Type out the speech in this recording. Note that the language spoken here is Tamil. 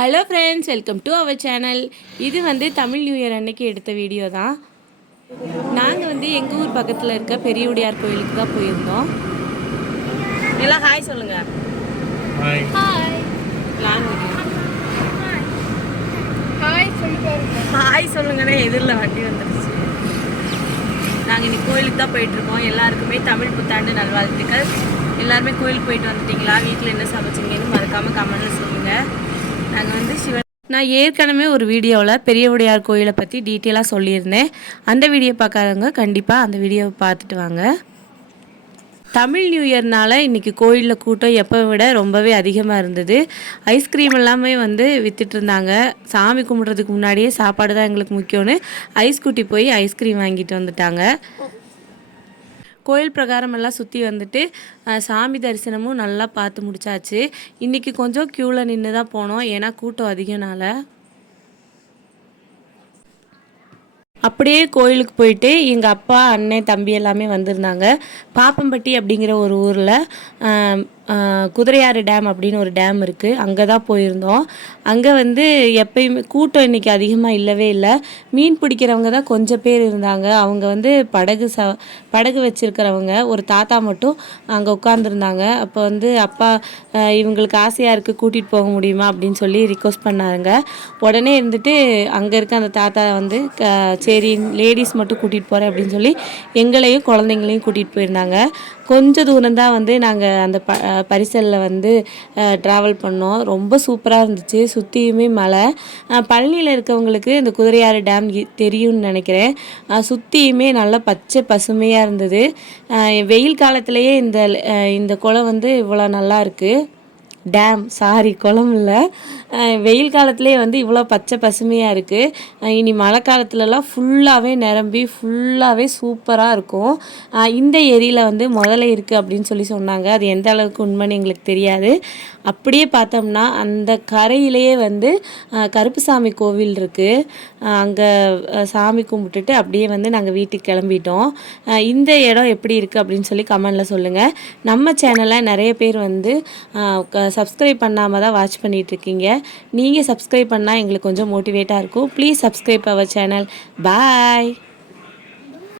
Hello friends welcome to our channel இது வந்து தமிழ் நியூ இயர் அன்னைக்கு எடுத்த வீடியோ தான். நாங்கள் வந்து எங்கள் ஊர் பக்கத்தில் இருக்க பெரியவுடையார் கோயிலுக்கு தான் போயிருந்தோம். எல்லாம் ஹாய் சொல்லுங்க. ஹாய் ஹாய் சொல்லுங்கண்ணே எதிரில் வண்டி வந்துருச்சு. நாங்கள் இன்னைக்கு கோயிலுக்கு தான் போயிட்டுருக்கோம். எல்லாருக்குமே தமிழ் புத்தாண்டு நல்வாழ்த்துக்கள். எல்லாருமே கோயிலுக்கு போயிட்டு வந்துட்டீங்களா? வீட்டில் என்ன சமைச்சிங்கன்னு மறக்காமல் கமெண்ட்டில் சொல்லுங்கள் நாங்கள் வந்து சிவன் நான் ஏற்கனவே ஒரு வீடியோவில் பெரியவுடையார் கோயிலை பற்றி டீட்டெயிலாக சொல்லியிருந்தேன். அந்த வீடியோ பார்க்காதவங்க கண்டிப்பாக அந்த வீடியோவை பார்த்துட்டு வாங்க. தமிழ் நியூ இயர்னால் இன்றைக்கி கோயிலில் கூட்டம் எப்போ விட ரொம்பவே அதிகமாக இருந்தது. ஐஸ்கிரீம் எல்லாமே வந்து விற்றுட்ருந்தாங்க சாமி கும்பிட்றதுக்கு முன்னாடியே சாப்பாடு தான் எங்களுக்கு முக்கியம்னு ஐஸ் குட்டி போய் ஐஸ்கிரீம் வாங்கிட்டு வந்துட்டாங்க. கோயில் பிரகாரம் எல்லாம் சுற்றி வந்துட்டு சாமி தரிசனமும் நல்லா பார்த்து முடிச்சாச்சு. இன்றைக்கி கொஞ்சம் க்யூவில் நின்று தான் போனோம். ஏன்னா கூட்டம் அதிகனால. அப்படியே கோயிலுக்கு போயிட்டு எங்கள் அப்பா அண்ணன் தம்பி எல்லாமே வந்திருந்தாங்க. பாப்பம்பட்டி அப்படிங்கிற ஒரு ஊரில் குதிரையாறு டேம் அப்படின்னு ஒரு டேம் இருக்குது அங்கே தான் போயிருந்தோம். அங்கே வந்து எப்பயுமே கூட்டம் இன்றைக்கி அதிகமாக இல்லவே இல்லை. மீன் பிடிக்கிறவங்க தான் கொஞ்சம் பேர் இருந்தாங்க. அவங்க வந்து படகு ச படகு வச்சுருக்கிறவங்க. ஒரு தாத்தா மட்டும் அங்கே உட்காந்துருந்தாங்க அப்போ வந்து அப்பா இவங்களுக்கு ஆசையாக இருக்குது கூட்டிகிட்டு போக முடியுமா அப்படின்னு சொல்லி ரிக்வஸ்ட் பண்ணாருங்க. உடனே இருந்துட்டு அங்கே இருக்க அந்த தாத்தா வந்து க சரி லேடிஸ் மட்டும் கூட்டிகிட்டு போகிறேன் அப்படின்னு சொல்லி எங்களையும் குழந்தைங்களையும் கூட்டிகிட்டு போயிருந்தாங்க. கொஞ்சம் தூரம் தான் வந்து நாங்கள் அந்த ப பரிசலில் வந்து ட்ராவல் பண்ணோம். ரொம்ப சூப்பராக இருந்துச்சு. சுற்றியுமே மலை பழனியில் இருக்கவங்களுக்கு இந்த குதிரையாறு டேம் தெரியும்னு நினைக்கிறேன். சுற்றியுமே நல்லா பச்சை பசுமையாக இருந்தது. வெயில் காலத்திலேயே இந்த இந்த குளம் வந்து இவ்வளோ நல்லா இருக்குது டேம் சாரி குளம் இல்லை வெயில் காலத்துலேயே வந்து இவ்வளோ பச்சை பசுமையாக இருக்குது இனி மழை காலத்துலலாம் ஃபுல்லாகவே நிரம்பி ஃபுல்லாகவே சூப்பராக இருக்கும். இந்த ஏரியில் வந்து முதல்ல இருக்குது அப்படின்னு சொல்லி சொன்னாங்க. அது எந்த அளவுக்கு உண்மைன்னு எங்களுக்கு தெரியாது. அப்படியே பார்த்தோம்னா அந்த கரையிலேயே வந்து கருப்புசாமி கோவில் இருக்குது அங்கே சாமி கும்பிட்டுட்டு அப்படியே வந்து நாங்கள் வீட்டுக்கு கிளம்பிட்டோம். இந்த இடம் எப்படி இருக்குது அப்படின்னு சொல்லி கமெண்டில் சொல்லுங்கள் நம்ம சேனலில் நிறைய பேர் வந்து சப்ஸ்கிரைப் பண்ணாமல் தான் வாட்ச் பண்ணிகிட்ருக்கீங்க நீங்கள் சப்ஸ்கிரைப் பண்ணால் எங்களுக்கு கொஞ்சம் மோட்டிவேட்டாக இருக்கும். Please subscribe our channel bye